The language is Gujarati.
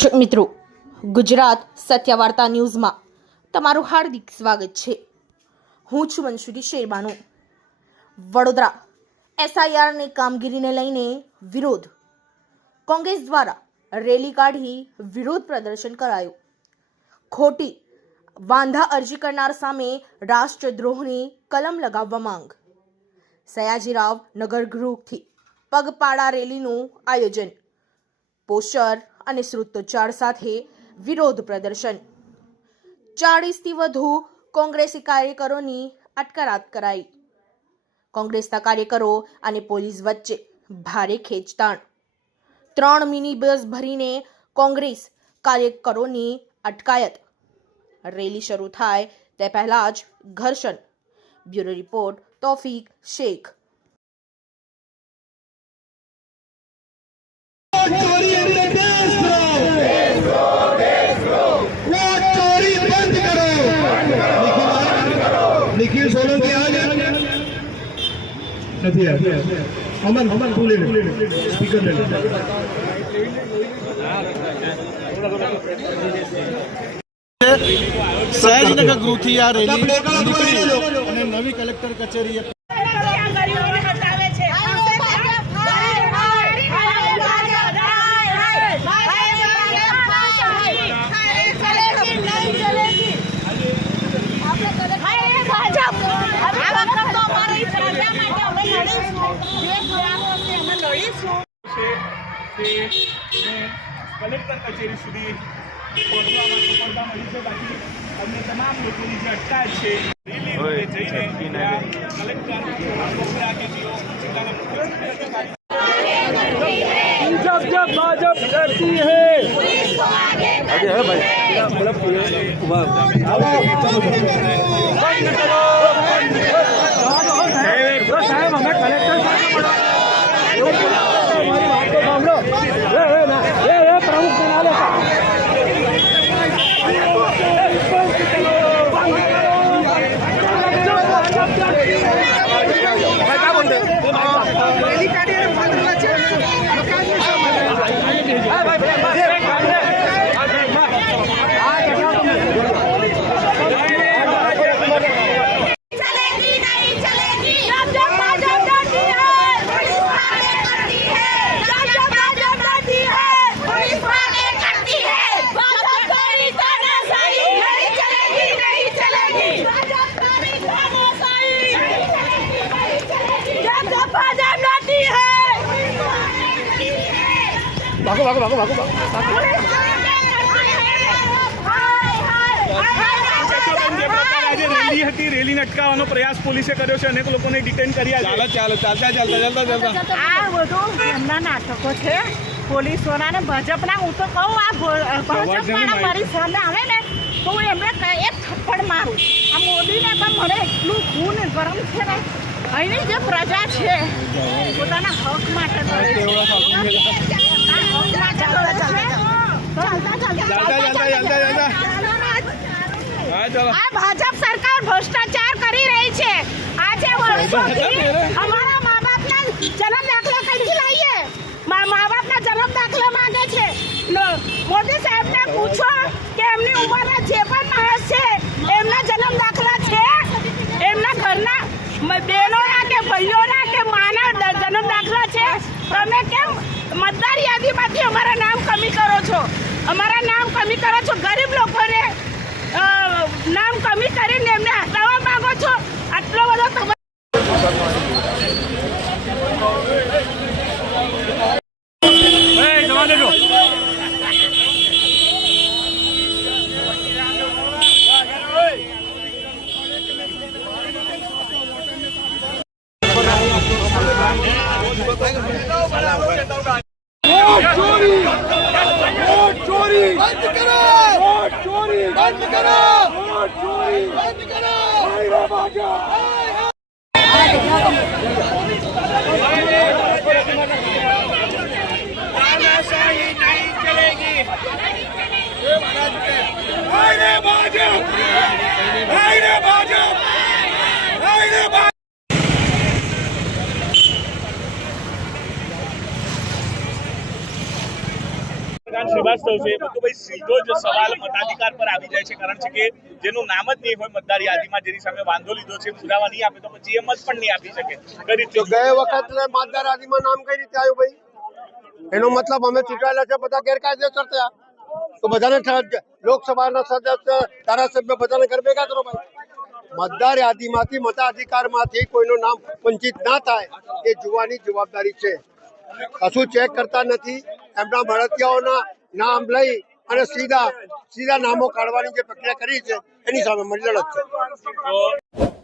દર્શક મિત્રો, ગુજરાત સત્યવાર્તા ન્યૂઝમાં તમારું હાર્દિક સ્વાગત છે। હું છું મંસૂરી શેરબાનુ। વડોદરા એસઆઈઆરની કામગીરીને લઈને વિરોધ। કોંગ્રેસ દ્વારા રેલી કાઢી વિરોધ પ્રદર્શન કરાયું। ખોટી વાંધા અરજી કરનાર સામે રાષ્ટ્રદ્રોહની કલમ લગાવવા માંગ। સયાજીરાવ નગર ગૃહથી પગપાળા રેલીનું આયોજન। પોસ્ટર અને સૂત્રોચ્ચાર સાથે વિરોધ પ્રદર્શન। 40થી વધુ કોંગ્રેસી કાર્યકરોની અટકાયત કરાઈ। કોંગ્રેસના કાર્યકરો અને પોલીસ વચ્ચે ભારે ખેંચતાણ। 3 મિની બસ ભરીને કોંગ્રેસ કાર્યકરોની અટકાયત। રેલી શરૂ થાય તે પહેલા જ ઘર્ષણ। Bureau report Taufiq Shaikh. निखिल सोलंकी आ गया नहीं आया। अमन अमन बोले स्पीकर ले સયાજીનગર ગૃહથી આ રેલી નીકળી અને નવી કલેક્ટર કચેરીએ કલેક્ટર કચેરી સુધી પહોંચવામાં સફળતા મળી છે। બાકી અન્ય તમામ લોકોની જે અટકાયત છે રેલી જઈને કલેક્ટર કોકરા કે જેઓ જિલ્લાના મુખ્ય અધિકારી जब जब भाजप करती है अरे है भाई साहब हमें कलेक्टर प्रमुख बना लेता भागो भागो भागो भागो રેલી હતી, રેલીને અટકાવવાનો પ્રયાસ પોલીસે કર્યો છે। અનેક લોકોને ડિટેન કર્યા છે। ચાલતા આ બધું એમના નાટકો છે પોલીસોના ભાજપના। હું તો કહું આ ભાજપવાળા મારી સામે આવે ને તો હું એમને એક થપ્પડ મારું। આ મોદીને તો મને એટલું ખૂન ગરમ છે ને। અહીંની જે પ્રજા છે પોતાના હક માટે આ ભાજપ સરકાર ભ્રષ્ટાચાર કરી રહી છે। આજે વર્ષોથી અમારા મા બાપના જન્મ દાખલા કઈથી લાવીએ? મા બાપના જન્મ દાખલા માંગે છે। મોદી સાહેબને પૂછો કે એમની ઉંમરના જે પણ માણસ છે એમના જન્મ દાખલા છે? એમના ઘરના બહેનોના કે ભાઈઓના કે માના જન્મ દાખલા છે? તમે કેમ મતદાર યાદીમાંથી અમારા નામ કમી કરો છો? અમારા નામ કમી કરો છો? ગરીબ લોકોને નામ કમી કરીને એમને હટાવવા માંગો છો? આટલો બધો बंद करो तानाशाही नहीं चलेगी। શ્રીવાસ્તવ છે બધું ભાઈ સીધો જ સવાલ મતાધિકાર પર આવી જાય છે કારણ છે કે જેનું નામ જ નહીં હોય મતદાર યાદીમાં જેની સામે વાંધો લીધો છે પુરાવા નહીં આપે તો પછી એ મત પણ નહીં આપી શકે કઈ રીતે ગયે વખતે મતદાર યાદીમાં નામ કઈ રીતે આવ્યું ભાઈ? એનો મતલબ અમે ચૂંટાયેલા છે બધા ગેરકાયદેસર થયા તો બધાને લોકસભાના સદસ્ય ધારાસભ્ય બધાને ઘર ભેગા કરો ભાઈ. મતદાર યાદીમાંથી મતાધિકારમાંથી કોઈનું નામ વંચિત ના થાય એ જોવાની જવાબદારી છે. કશું ચેક કરતા નથી. એમના મળતિયાઓના નામ લઈ અને સીધા નામો કાઢવાની જે પ્રક્રિયા કરી છે એની સામે મારી લડત છે.